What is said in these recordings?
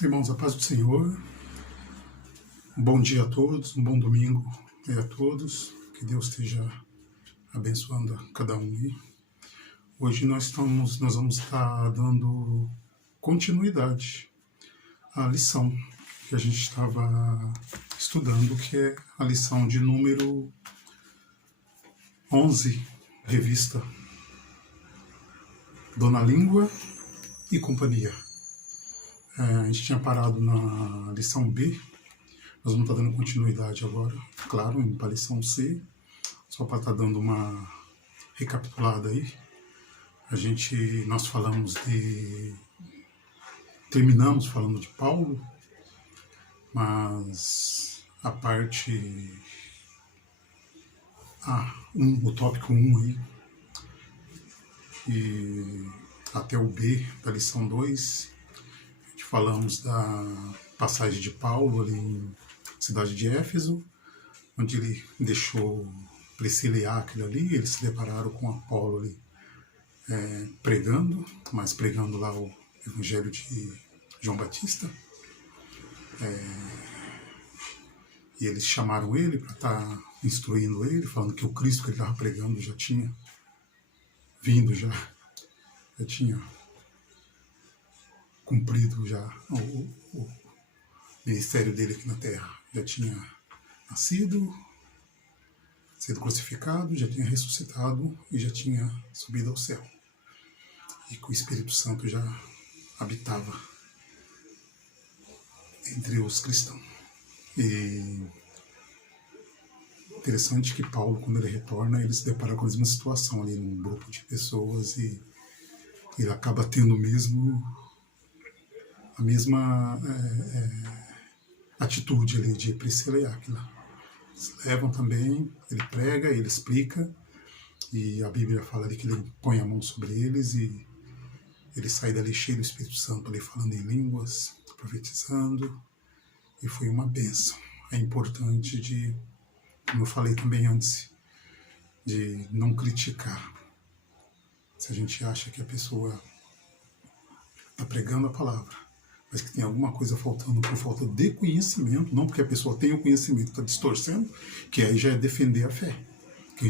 Irmãos, a paz do Senhor, um bom dia a todos, um bom domingo a todos, que Deus esteja abençoando a cada um aí. Hoje nós vamos estar dando continuidade à lição que a gente estava estudando, que é a lição de número 11, revista Dona Língua e Companhia. A gente tinha parado na lição B, nós vamos estar dando continuidade agora, claro, indo para a lição C, só para estar dando uma recapitulada aí. Terminamos falando de Paulo, mas a parte o tópico 1 aí, e até o B da lição 2, falamos da passagem de Paulo ali em cidade de Éfeso, onde ele deixou Priscila e Áquila ali, eles se depararam com Apolo ali pregando lá o evangelho de João Batista. E eles chamaram ele para estar instruindo ele, falando que o Cristo que ele estava pregando já tinha vindo, já tinha cumprido já o ministério dele aqui na Terra. Já tinha nascido, sido crucificado, já tinha ressuscitado e já tinha subido ao céu. E que o Espírito Santo já habitava entre os cristãos. E interessante que Paulo, quando ele retorna, ele se depara com a mesma situação ali num grupo de pessoas e ele acaba tendo a mesma atitude ali de Priscila e Áquila. Eles levam também, ele prega, ele explica, e a Bíblia fala ali que ele põe a mão sobre eles e ele sai dali cheio do Espírito Santo, ali falando em línguas, profetizando, e foi uma bênção. É importante como eu falei também antes, de não criticar. Se a gente acha que a pessoa está pregando a palavra, mas que tem alguma coisa faltando por falta de conhecimento, não porque a pessoa tem o conhecimento, está distorcendo, que aí já é defender a fé. Que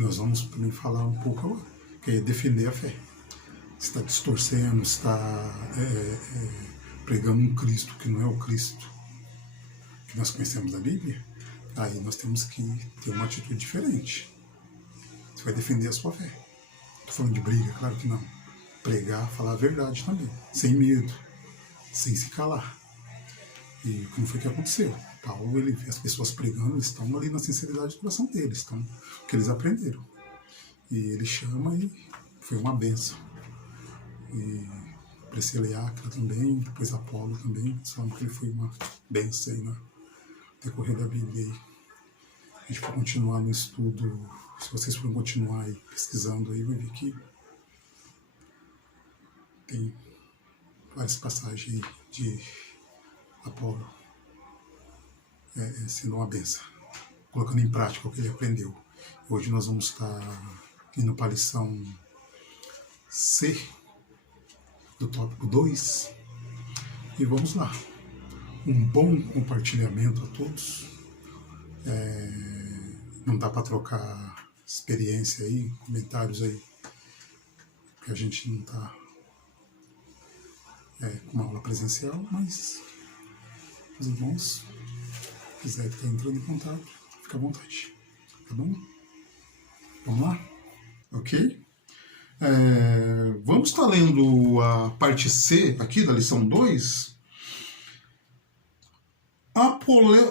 nós vamos também falar um pouco agora, que é defender a fé. Se está distorcendo, se está pregando um Cristo que não é o Cristo que nós conhecemos da Bíblia, aí nós temos que ter uma atitude diferente. Você vai defender a sua fé. Estou falando de briga, claro que não. Pregar, falar a verdade também, sem medo, sem se calar. E como foi que aconteceu? Paulo, ele vê as pessoas pregando, eles estão ali na sinceridade do coração deles, estão o que eles aprenderam. E ele chama e foi uma bênção. E Priscila e Áquila também, depois Apolo também, eles falam que ele foi uma bênção aí no decorrer da Bíblia. Aí. A gente vai continuar no estudo, se vocês forem continuar aí pesquisando aí, vai ver que tem várias passagens aí de Apolo sendo uma benção, colocando em prática o que ele aprendeu. Hoje nós vamos estar indo para a lição C do tópico 2 e vamos lá. Um bom compartilhamento a todos. Não dá para trocar experiência aí, comentários aí, porque a gente não está com uma aula presencial, mas os irmãos quiserem estar entrando em contato, fica à vontade, tá bom? Vamos lá? Ok? Vamos estar lendo a parte C aqui da lição 2.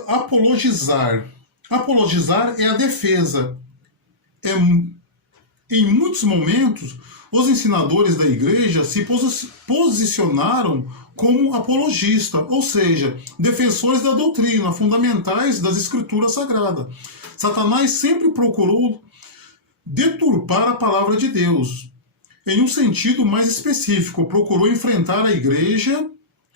Apologizar. Apologizar é a defesa. Em muitos momentos, os ensinadores da igreja se posicionaram como apologista, ou seja, defensores da doutrina, fundamentais das escrituras sagradas. Satanás sempre procurou deturpar a palavra de Deus. Em um sentido mais específico, procurou enfrentar a igreja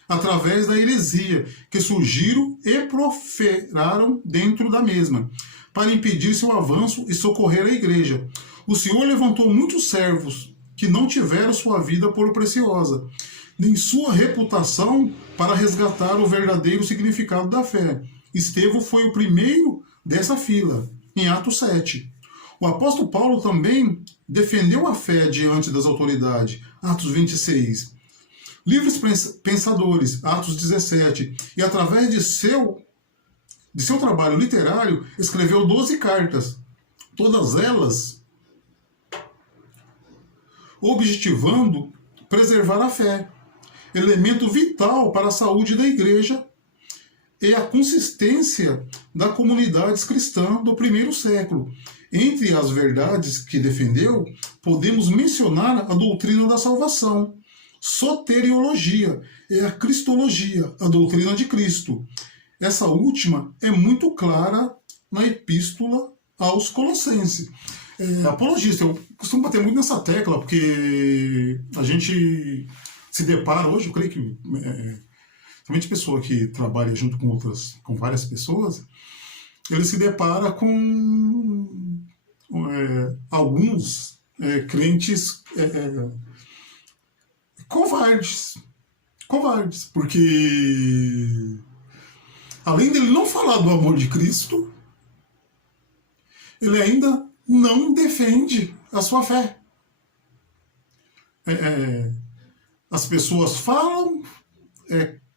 através da heresia que surgiram e proferaram dentro da mesma, para impedir seu avanço e socorrer a igreja. O Senhor levantou muitos servos que não tiveram sua vida por preciosa. nem sua reputação para resgatar o verdadeiro significado da fé. Estevão foi o primeiro dessa fila, em Atos 7. O apóstolo Paulo também defendeu a fé diante das autoridades, Atos 26. Livres pensadores, Atos 17. E através de seu trabalho literário, escreveu 12 cartas, todas elas objetivando preservar a fé, elemento vital para a saúde da igreja e a consistência da comunidade cristã do primeiro século. Entre as verdades que defendeu, podemos mencionar a doutrina da salvação, soteriologia e a cristologia, a doutrina de Cristo. Essa última é muito clara na epístola aos Colossenses. Apologista, eu costumo bater muito nessa tecla, porque a gente se depara hoje, eu creio que somente pessoa que trabalha junto com várias pessoas, ele se depara com alguns crentes covardes, porque além dele não falar do amor de Cristo, ele ainda não defende a sua fé. As pessoas falam,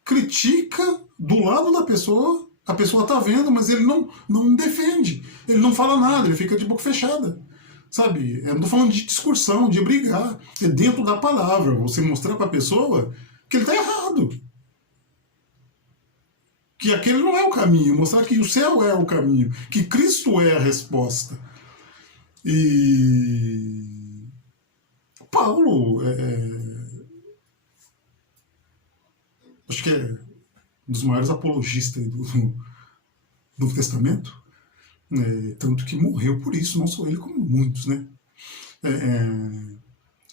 critica do lado da pessoa, a pessoa está vendo, mas ele não defende, ele não fala nada, ele fica de boca fechada. Sabe? Eu não estou falando de discussão, de brigar, é dentro da palavra, você mostrar para a pessoa que ele está errado. Que aquele não é o caminho, mostrar que o céu é o caminho, que Cristo é a resposta. E Paulo, acho que é um dos maiores apologistas do Novo Testamento, tanto que morreu por isso, não só ele, como muitos, né?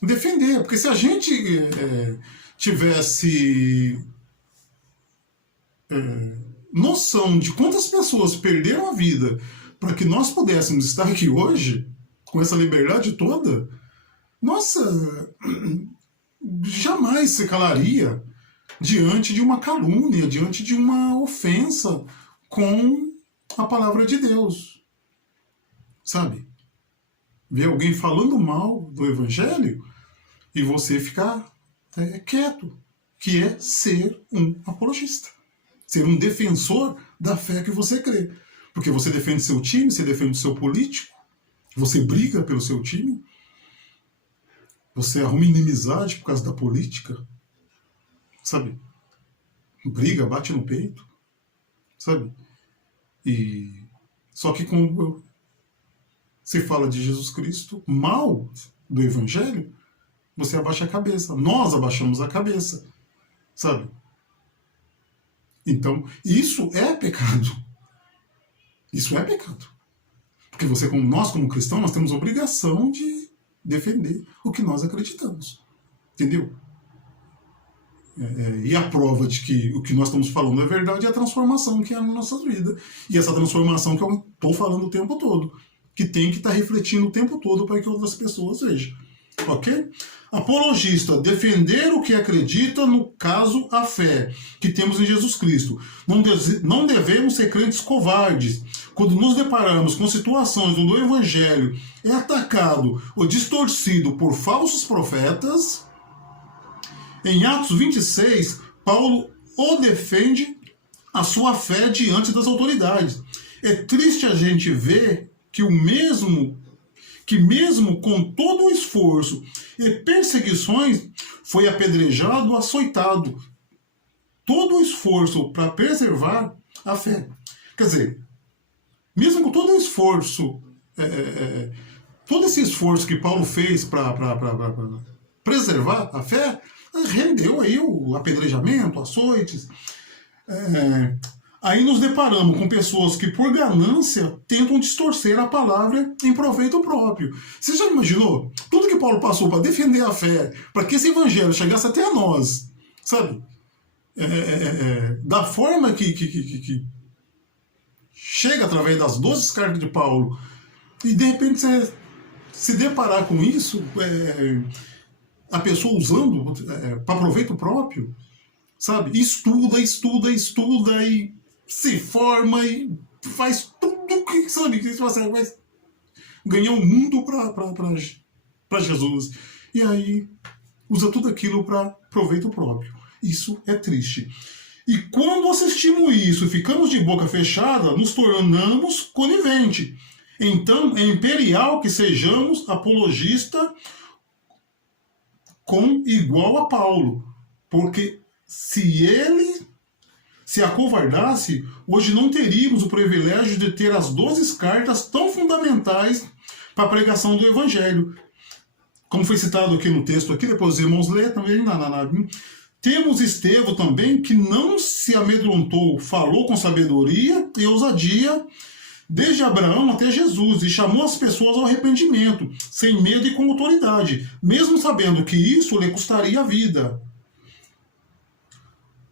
Defender, porque se a gente tivesse noção de quantas pessoas perderam a vida para que nós pudéssemos estar aqui hoje, com essa liberdade toda, nossa, jamais se calaria diante de uma calúnia, diante de uma ofensa com a palavra de Deus. Sabe? Ver alguém falando mal do Evangelho e você ficar quieto, que é ser um apologista. Ser um defensor da fé que você crê. Porque você defende seu time, você defende o seu político, você briga pelo seu time, você arruma inimizade por causa da política, sabe? Briga, bate no peito, sabe? Só que quando se fala de Jesus Cristo, mal do Evangelho, você abaixa a cabeça. Nós abaixamos a cabeça, sabe? Então, isso é pecado. Isso é pecado. Porque nós, como cristãos, nós temos obrigação de defender o que nós acreditamos. Entendeu? E a prova de que o que nós estamos falando é verdade é a transformação que é na nossa vida. E essa transformação que eu estou falando o tempo todo. Que tem que estar refletindo o tempo todo para que outras pessoas vejam. Ok? Apologista, defender o que acredita, no caso, a fé que temos em Jesus Cristo. Não devemos ser crentes covardes. Quando nos deparamos com situações onde o Evangelho é atacado ou distorcido por falsos profetas, em Atos 26, Paulo defende a sua fé diante das autoridades. É triste a gente ver que mesmo com todo o esforço e perseguições, foi apedrejado, açoitado. Todo o esforço para preservar a fé. Quer dizer, mesmo com todo o esforço, todo esse esforço que Paulo fez para preservar a fé, rendeu aí o apedrejamento, açoites. Aí nos deparamos com pessoas que, por ganância, tentam distorcer a palavra em proveito próprio. Você já imaginou? Tudo que Paulo passou para defender a fé, para que esse evangelho chegasse até nós, sabe? Da forma que chega através das 12 cartas de Paulo, e de repente você se deparar com isso, a pessoa usando para proveito próprio, sabe? Estuda e se forma e faz tudo que, sabe? Que você vai ganhar o mundo para Jesus. E aí usa tudo aquilo para proveito próprio. Isso é triste. E quando assistimos isso e ficamos de boca fechada, nos tornamos conivente. Então, é imperial que sejamos apologista com igual a Paulo. Porque se ele se acovardasse, hoje não teríamos o privilégio de ter as 12 cartas tão fundamentais para a pregação do Evangelho. Como foi citado aqui no texto, aqui, depois os irmãos lê também. Temos Estevão também, que não se amedrontou, falou com sabedoria e ousadia, desde Abraão até Jesus, e chamou as pessoas ao arrependimento, sem medo e com autoridade, mesmo sabendo que isso lhe custaria a vida.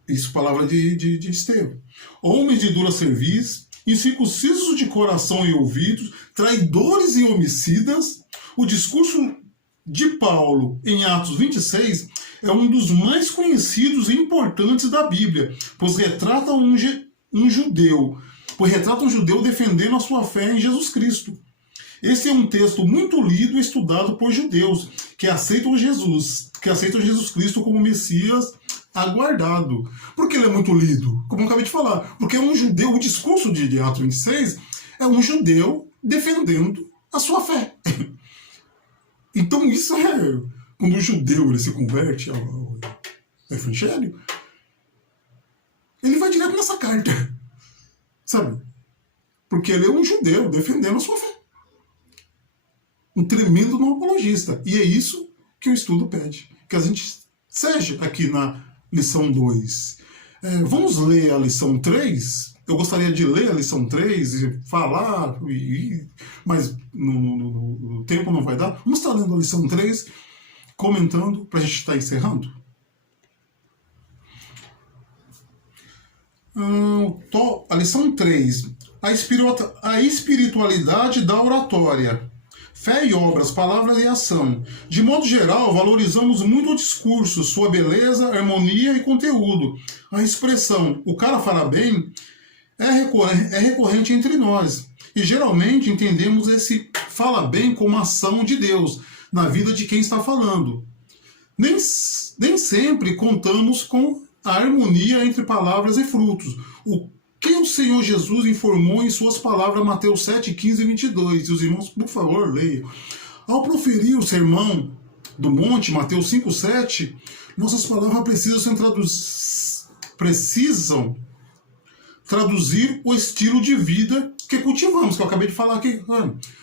Isso, palavra de Estevão. Homens de dura cerviz, incircuncisos de coração e ouvidos, traidores e homicidas. O discurso de Paulo em Atos 26 é um dos mais conhecidos e importantes da Bíblia, pois retrata um judeu defendendo a sua fé em Jesus Cristo. Esse é um texto muito lido e estudado por judeus que aceitam Jesus Cristo como Messias aguardado. Por que ele é muito lido? Como eu acabei de falar. Porque um judeu, o discurso de Atos 26 é um judeu defendendo a sua fé. Então isso é... Quando o judeu ele se converte ao Evangelho, ele vai direto nessa carta. Sabe? Porque ele é um judeu defendendo a sua fé. Um tremendo não apologista. E é isso que o estudo pede. Que a gente seja aqui na lição 2. Vamos ler a lição 3? Eu gostaria de ler a lição 3 e falar, mas no tempo não vai dar. Vamos estar lendo a lição 3, comentando, para a gente estar encerrando. A lição 3. A espiritualidade da oratória. Fé e obras, palavras e ação. De modo geral, valorizamos muito o discurso, sua beleza, harmonia e conteúdo. A expressão, o cara fala bem, é recorrente entre nós. E geralmente entendemos esse fala bem como ação de Deus na vida de quem está falando. Nem sempre contamos com a harmonia entre palavras e frutos. O que o Senhor Jesus informou em suas palavras, Mateus 7, 15 e 22. E os irmãos, por favor, leiam. Ao proferir o sermão do monte, Mateus 5, 7, nossas palavras precisam traduzir o estilo de vida que cultivamos, que eu acabei de falar aqui.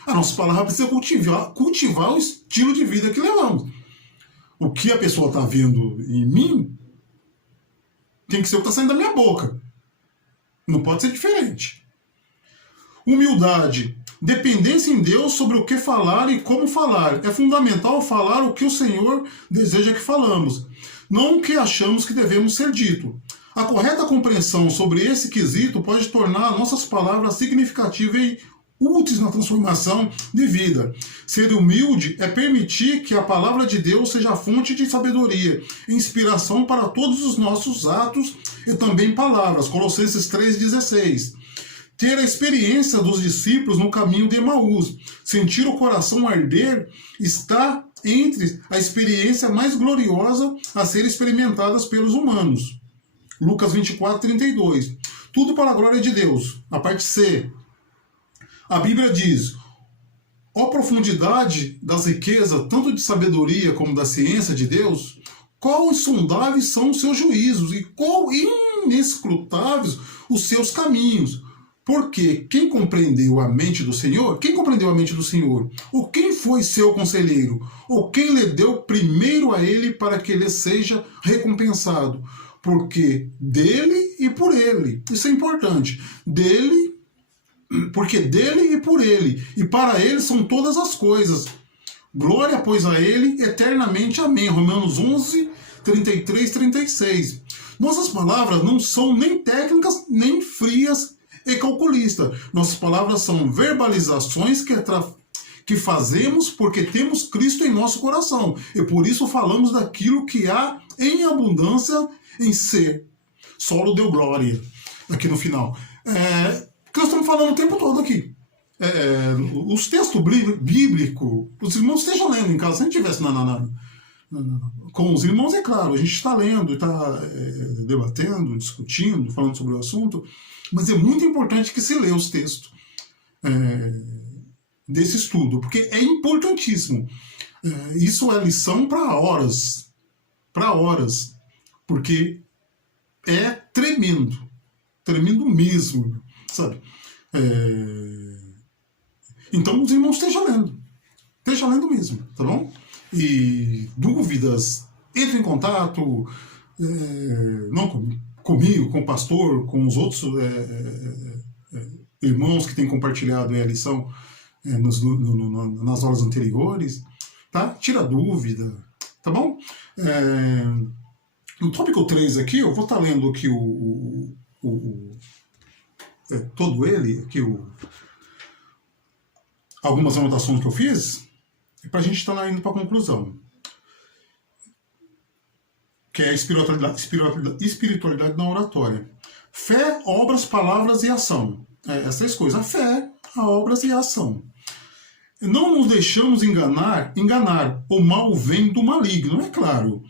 A nossa palavra precisa cultivar o estilo de vida que levamos. O que a pessoa está vendo em mim tem que ser o que está saindo da minha boca. Não pode ser diferente. Humildade. Dependência em Deus sobre o que falar e como falar. É fundamental falar o que o Senhor deseja que falamos, não o que achamos que devemos ser dito. A correta compreensão sobre esse quesito pode tornar nossas palavras significativas e úteis na transformação de vida. Ser humilde é permitir que a palavra de Deus seja fonte de sabedoria, inspiração para todos os nossos atos e também palavras. Colossenses 3,16. Ter a experiência dos discípulos no caminho de Emaús, sentir o coração arder, está entre a experiência mais gloriosa a ser experimentadas pelos humanos. Lucas 24:32. Tudo para a glória de Deus. A parte C. A Bíblia diz: ó profundidade das riquezas, tanto de sabedoria como da ciência de Deus, quão insondáveis são os seus juízos e quão inescrutáveis os seus caminhos. Porque quem compreendeu a mente do Senhor? Quem compreendeu a mente do Senhor? Ou quem foi seu conselheiro? Ou quem lhe deu primeiro a ele para que ele seja recompensado? Porque dele e por ele. Isso é importante. Porque dele e por ele. E para ele são todas as coisas. Glória, pois, a ele eternamente. Amém. Romanos 11, 33, 36. Nossas palavras não são nem técnicas, nem frias e calculistas. Nossas palavras são verbalizações que fazemos porque temos Cristo em nosso coração. E por isso falamos daquilo que há em abundância em ser. Solo deu glória aqui no final. Que nós estamos falando o tempo todo aqui. Os textos bíblicos, os irmãos estejam lendo em casa, se a gente estivesse com os irmãos, é claro, a gente está lendo, está debatendo, discutindo, falando sobre o assunto, mas é muito importante que se lê os textos desse estudo, porque é importantíssimo. Isso é lição para horas, porque é tremendo mesmo, sabe? Então os irmãos estejam lendo mesmo, tá bom? E dúvidas, entre em contato, não comigo, com o pastor, com os outros irmãos que têm compartilhado a lição nas aulas anteriores, tá? Tira dúvida, tá bom? No tópico 3 aqui, eu vou estar lendo aqui todo ele, aqui algumas anotações que eu fiz, para a gente estar indo para a conclusão. Que é a espiritualidade na oratória. Fé, obras, palavras e ação. Essas 3 coisas. A fé, a obras e a ação. Não nos deixamos enganar. O mal vem do maligno, é claro.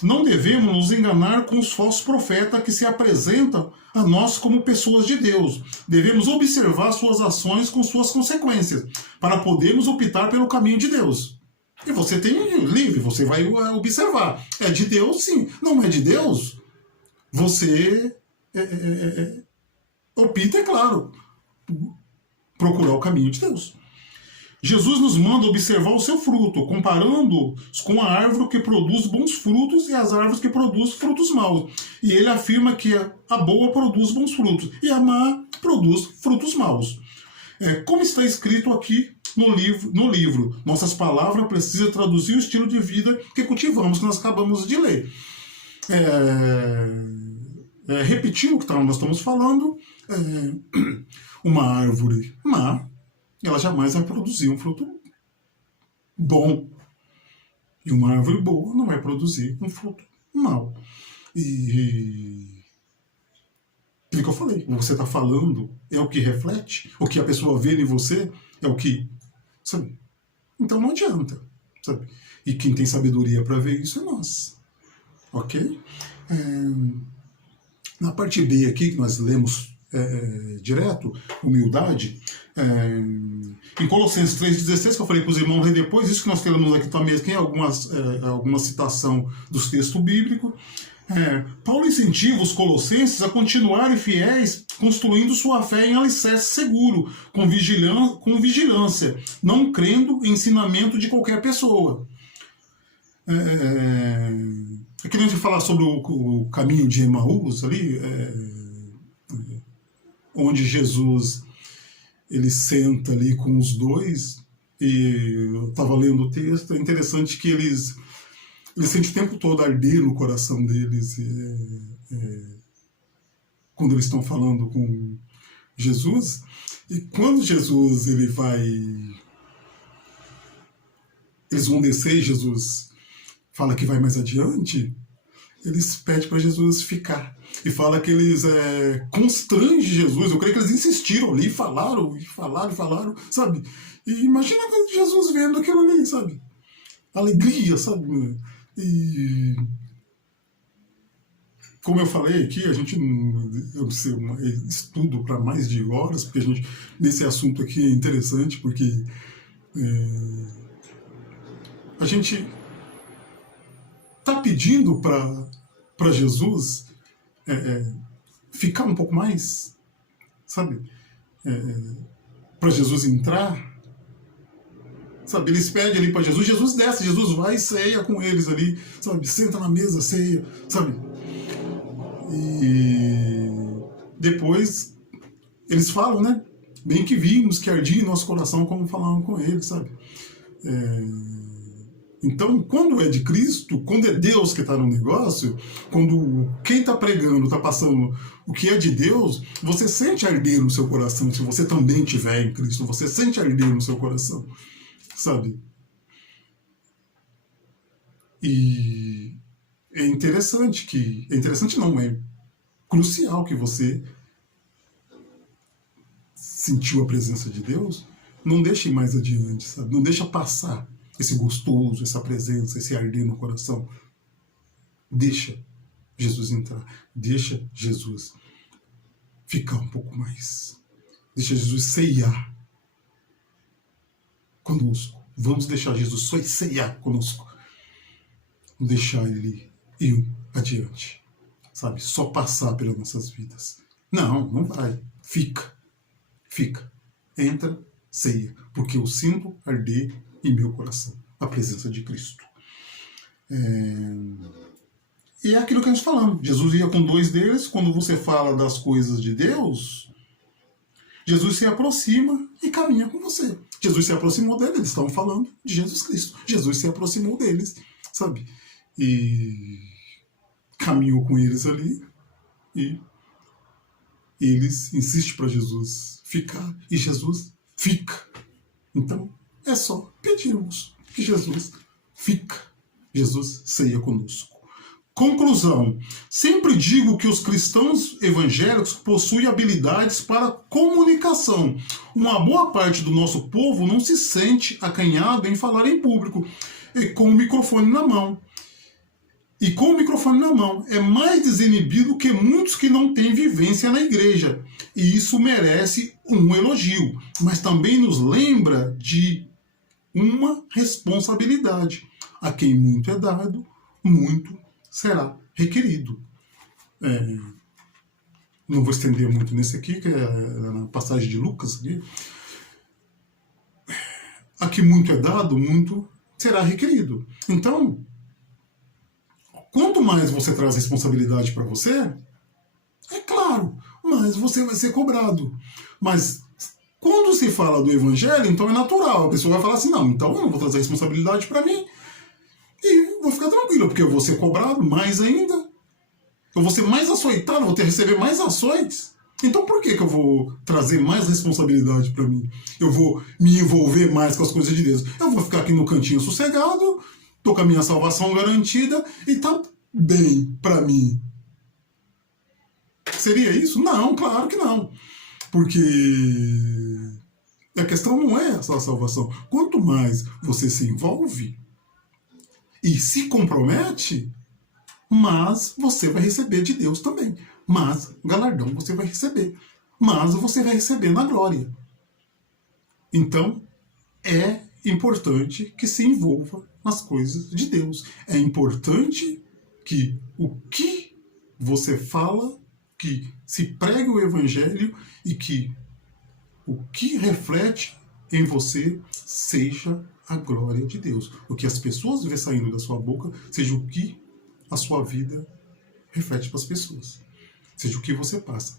Não devemos nos enganar com os falsos profetas que se apresentam a nós como pessoas de Deus. Devemos observar suas ações com suas consequências, para podermos optar pelo caminho de Deus. E você tem livre, você vai observar. É de Deus, sim. Não é de Deus, você opta, é claro, procurar o caminho de Deus. Jesus nos manda observar o seu fruto, comparando-os com a árvore que produz bons frutos e as árvores que produzem frutos maus. E ele afirma que a boa produz bons frutos e a má produz frutos maus. Como está escrito aqui no livro, nossas palavras precisam traduzir o estilo de vida que cultivamos, que nós acabamos de ler. Repetindo o que nós estamos falando, uma árvore má, ela jamais vai produzir um fruto bom. E uma árvore boa não vai produzir um fruto mau. E o que eu falei, o que você está falando é o que reflete, o que a pessoa vê em você é o que... Sabe? Então não adianta. Sabe? E quem tem sabedoria para ver isso é nós. Ok? Na parte B aqui, que nós lemos direto, humildade, em Colossenses 3,16, que eu falei para os irmãos ler depois, isso que nós temos aqui também, tem alguma citação dos textos bíblicos. Paulo incentiva os colossenses a continuarem fiéis, construindo sua fé em alicerce seguro, com vigilância, não crendo em ensinamento de qualquer pessoa. Aqui a gente falar sobre o caminho de Emaús ali, onde Jesus ele senta ali com os dois, e eu estava lendo o texto, é interessante que eles sentem o tempo todo arder no coração deles quando eles estão falando com Jesus, e quando Jesus eles vão descer e Jesus fala que vai mais adiante, eles pedem para Jesus ficar. E fala que eles constrangem Jesus. Eu creio que eles insistiram ali, falaram, sabe? E imagina Jesus vendo aquilo ali, sabe? Alegria, sabe? E como eu falei aqui, a gente estudo para mais de horas, porque nesse assunto aqui é interessante, porque a gente está pedindo para Jesus ficar um pouco mais, sabe? Para Jesus entrar, sabe? Eles pedem ali para Jesus, Jesus desce, Jesus vai e ceia com eles ali, sabe? Senta na mesa, ceia, sabe? E depois eles falam, né? Bem que vimos que ardia em nosso coração como falavam com eles, sabe? Então, quando é de Cristo, quando é Deus que está no negócio, quando quem está pregando está passando o que é de Deus, você sente arder no seu coração. Se você também estiver em Cristo, você sente arder no seu coração, sabe? E é interessante que... É interessante não, é crucial que você sentiu a presença de Deus, não deixe ir mais adiante, sabe? Não deixa passar esse gostoso, essa presença, esse arder no coração. Deixa Jesus entrar. Deixa Jesus ficar um pouco mais. Deixa Jesus ceiar conosco. Vamos deixar Jesus só ceiar conosco. Deixar ele ir adiante. Sabe? Só passar pelas nossas vidas. Não, não vai. Fica. Fica. Entra, ceia. Porque eu sinto arder em meu coração a presença de Cristo. E é aquilo que a gente falando. Jesus ia com 2 deles. Quando você fala das coisas de Deus, Jesus se aproxima e caminha com você. Jesus se aproximou deles. Eles estavam falando de Jesus Cristo. Jesus se aproximou deles, sabe? E caminhou com eles ali. E eles insistem para Jesus ficar. E Jesus fica. Então, é só pedirmos que Jesus fica. Jesus ceia conosco. Conclusão. Sempre digo que os cristãos evangélicos possuem habilidades para comunicação. Uma boa parte do nosso povo não se sente acanhado em falar em público e com o microfone na mão. É mais desinibido que muitos que não têm vivência na igreja. E isso merece um elogio, mas também nos lembra de uma responsabilidade. A quem muito é dado, muito será requerido. Não vou estender muito nesse aqui, que é na passagem de Lucas. Aqui. A quem muito é dado, muito será requerido. Então, quanto mais você traz responsabilidade para você, é claro, mais você vai ser cobrado. Mas quando se fala do evangelho, então é natural. A pessoa vai falar assim, não, então eu não vou trazer responsabilidade para mim e vou ficar tranquilo, porque eu vou ser cobrado mais ainda. Eu vou ser mais açoitado, vou ter que receber mais ações. Então por que eu vou trazer mais responsabilidade para mim? Eu vou me envolver mais com as coisas de Deus. Eu vou ficar aqui no cantinho sossegado, tô com a minha salvação garantida e tá bem para mim. Seria isso? Não, claro que não. Porque a questão não é a sua salvação. Quanto mais você se envolve e se compromete, mas você vai receber de Deus também. Mas galardão você vai receber. Mas você vai receber na glória. Então, é importante que se envolva nas coisas de Deus. É importante que o que você fala, que se pregue o evangelho e que o que reflete em você seja a glória de Deus. O que as pessoas vê saindo da sua boca seja o que a sua vida reflete para as pessoas. Seja o que você passa.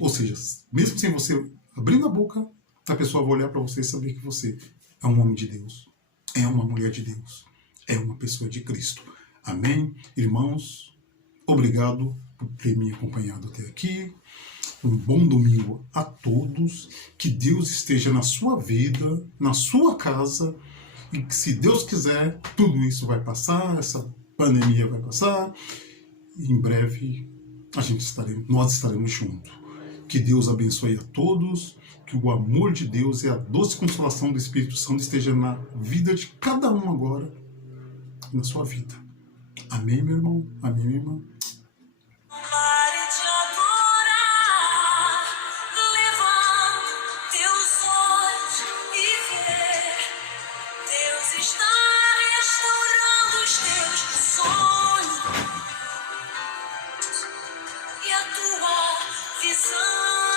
Ou seja, mesmo sem você abrindo a boca, a pessoa vai olhar para você e saber que você é um homem de Deus, é uma mulher de Deus, é uma pessoa de Cristo. Amém? Irmãos, obrigado por ter me acompanhado até aqui. Um bom domingo a todos. Que Deus esteja na sua vida, na sua casa. E que, se Deus quiser, tudo isso vai passar, essa pandemia vai passar. E em breve nós estaremos juntos. Que Deus abençoe a todos. Que o amor de Deus e a doce consolação do Espírito Santo esteja na vida de cada um agora, na sua vida. Amém, meu irmão? Amém, minha irmã? Visão.